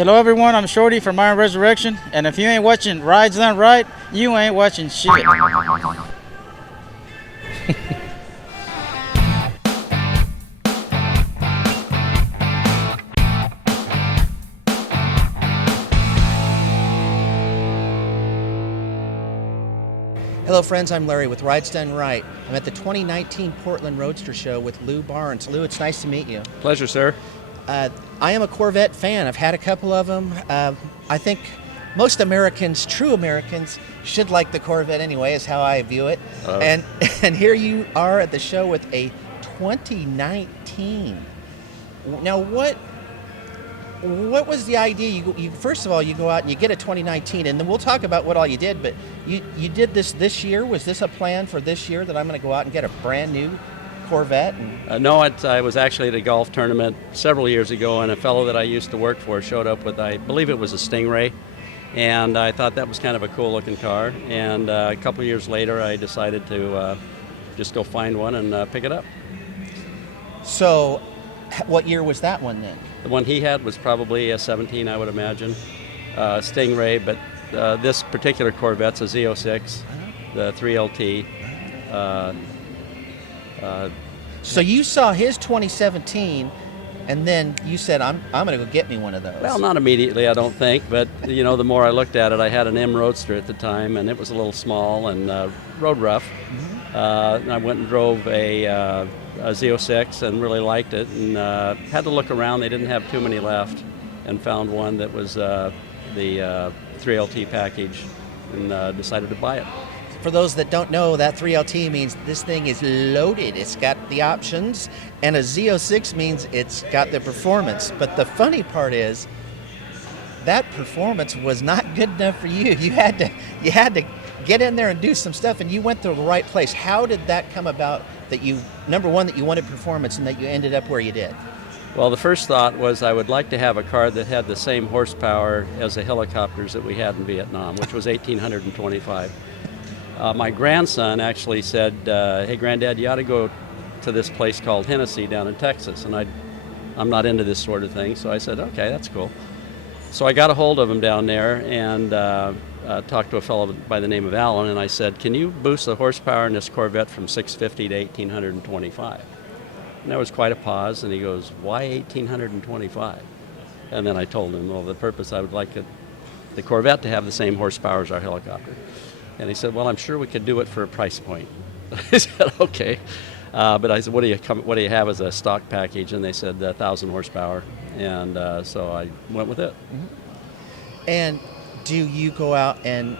Hello everyone, I'm Shorty from Iron Resurrection, and if you ain't watching Rides Done Right, you ain't watching shit. Hello friends, I'm Larry with Rides Done Right. I'm at the 2019 Portland Roadster Show with Lou Barnes. Lou, it's nice to meet you. Pleasure, sir. I am a Corvette fan. I've had a couple of them. I think most Americans, true Americans, should like the Corvette anyway, is how I view it. And here you are at the show with a 2019. Now, what was the idea? You first of all, you go out and you get a 2019, and then we'll talk about what all you did. But you did this year. Was this a plan for this year that I'm going to go out and get a brand new Corvette? No, I was actually at a golf tournament several years ago, and a fellow that I used to work for showed up with, I believe it was a Stingray, and I thought that was kind of a cool looking car. And a couple of years later, I decided to just go find one and pick it up. So, what year was that one then? The one he had was probably a 17, I would imagine, Stingray, but this particular Corvette's a Z06, the 3LT. So you saw his 2017, and then you said, I'm going to go get me one of those. Well, not immediately, I don't think, but the more I looked at it, I had an M Roadster at the time, and it was a little small and road rough. And I went and drove a Z06 and really liked it, and had to look around. They didn't have too many left, and found one that was the 3LT package, and decided to buy it. For those that don't know, that 3LT means this thing is loaded. It's got the options, and a Z06 means it's got the performance. But the funny part is that performance was not good enough for you. You had to get in there and do some stuff, and you went to the right place. How did that come about that you, number one, that you wanted performance and that you ended up where you did? Well, the first thought was I would like to have a car that had the same horsepower as the helicopters that we had in Vietnam, which was 1,825. My grandson actually said, hey, Granddad, you ought to go to this place called Hennessey down in Texas. And I'm not into this sort of thing, so I said, okay, that's cool. So I got a hold of him down there and talked to a fellow by the name of Alan, and I said, can you boost the horsepower in this Corvette from 650 to 1,825? And there was quite a pause, and he goes, why 1,825? And then I told him, well, the purpose, I would like the Corvette to have the same horsepower as our helicopter. And he said, well, I'm sure we could do it for a price point. I said, okay. But I said, what do you have as a stock package? And they said 1,000 horsepower. And so I went with it. Mm-hmm. And do you go out and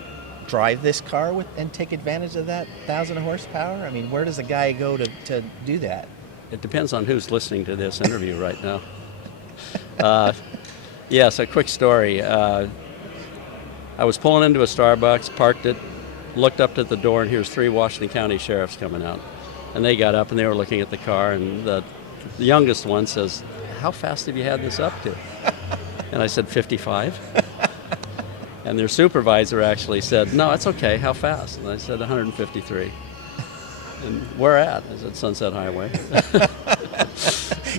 drive this car and take advantage of that 1,000 horsepower? I mean, where does a guy go to do that? It depends on who's listening to this interview right now. Yes, a quick story. I was pulling into a Starbucks, parked it, looked up at the door, and here's 3 Washington County sheriffs coming out. And they got up and they were looking at the car, and the youngest one says, how fast have you had this up to? And I said, 55. And their supervisor actually said, no, it's okay, how fast? And I said, 153. And where at? I said, Sunset Highway.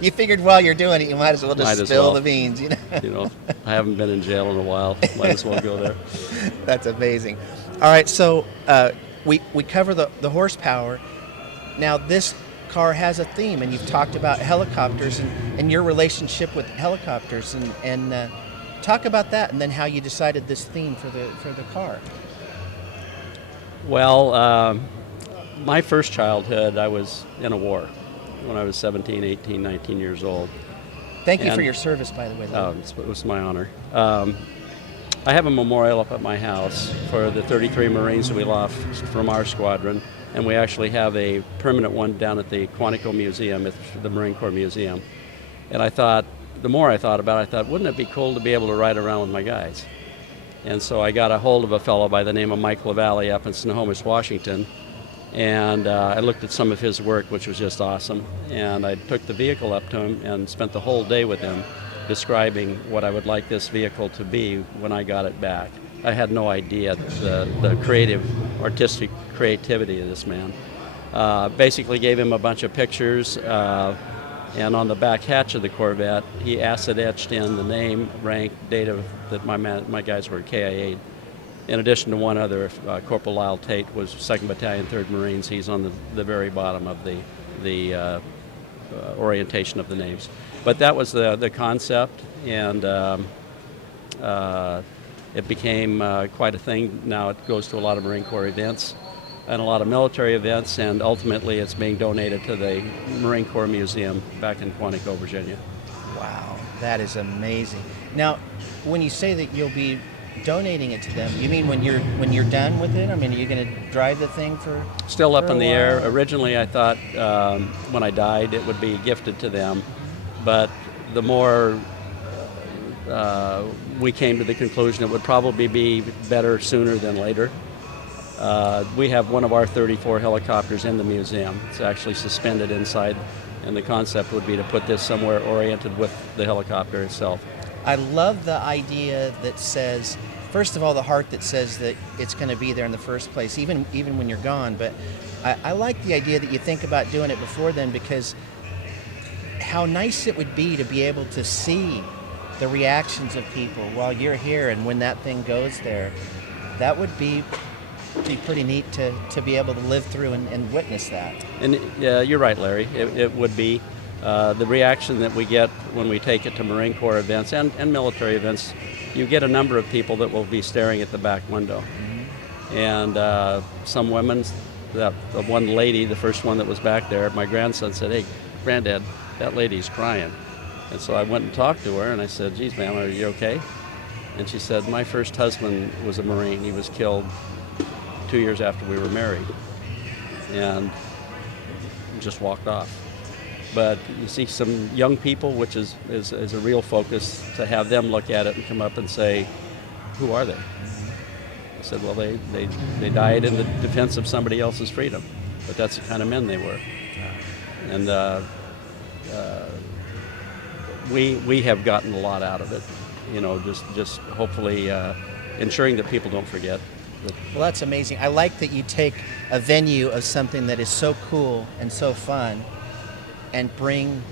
You figured while you're doing it, you might as well just spill the beans, I haven't been in jail in a while. Might as well go there. That's amazing. All right, so we cover the horsepower. Now, this car has a theme, and you've talked about helicopters and your relationship with helicopters, and talk about that, and then how you decided this theme for the car. Well, my first childhood, I was in a war when I was 17, 18, 19 years old. Thank you for your service, by the way. Oh, it was my honor. I have a memorial up at my house for the 33 Marines that we lost from our squadron, and we actually have a permanent one down at the Quantico Museum, at the Marine Corps Museum. And I thought, the more I thought about it, I thought, wouldn't it be cool to be able to ride around with my guys? And so I got a hold of a fellow by the name of Mike Lavallee up in Snohomish, Washington, and I looked at some of his work, which was just awesome. And I took the vehicle up to him and spent the whole day with him, describing what I would like this vehicle to be when I got it back. I had no idea the creative, artistic creativity of this man. Basically gave him a bunch of pictures, And on the back hatch of the Corvette, he acid etched in the name, rank, date of that my guys were KIA. In addition to one other, Corporal Lyle Tate was 2nd Battalion, 3rd Marines. He's on the very bottom of the orientation of the names. But that was the concept, and it became quite a thing. Now it goes to a lot of Marine Corps events and a lot of military events, and ultimately it's being donated to the Marine Corps Museum back in Quantico, Virginia. Wow, that is amazing. Now, when you say that you'll be donating it to them, you mean when you're done with it? I mean, are you going to drive the thing for still up for in the a air? while? Originally, I thought when I died it would be gifted to them, but the more we came to the conclusion it would probably be better sooner than later. We have one of our 34 helicopters in the museum. It's actually suspended inside, and the concept would be to put this somewhere oriented with the helicopter itself. I love the idea that says, first of all, the heart that says that it's going to be there in the first place, even when you're gone. But I like the idea that you think about doing it before then, because how nice it would be to be able to see the reactions of people while you're here, and when that thing goes there, that would be pretty neat to be able to live through and witness that. And you're right, Larry. It would be the reaction that we get when we take it to Marine Corps events and military events. You get a number of people that will be staring at the back window. Mm-hmm. And some women, the one lady, the first one that was back there, my grandson said, "Hey, Granddad, that lady's crying." And so I went and talked to her, and I said, "Geez, ma'am, are you okay?" And she said, "My first husband was a Marine. He was killed 2 years after we were married," and just walked off. But you see some young people, which is a real focus, to have them look at it and come up and say, "Who are they?" I said, "Well, they died in the defense of somebody else's freedom, but that's the kind of men they were." And we have gotten a lot out of it, just hopefully ensuring that people don't forget. Well, that's amazing. I like that you take a venue of something that is so cool and so fun and bring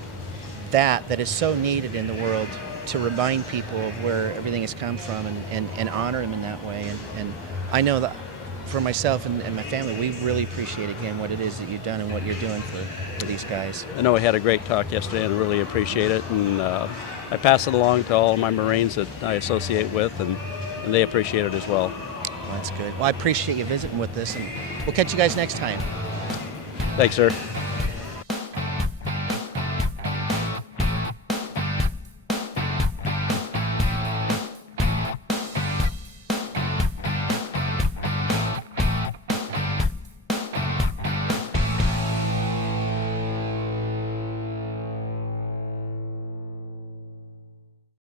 that is so needed in the world to remind people of where everything has come from and honor them in that way. And I know that for myself and my family, we really appreciate, again, what it is that you've done and what you're doing for these guys. I know we had a great talk yesterday and I really appreciate it. And I pass it along to all of my Marines that I associate with, and they appreciate it as well. Well, that's good. Well, I appreciate you visiting with us, and we'll catch you guys next time. Thanks, sir.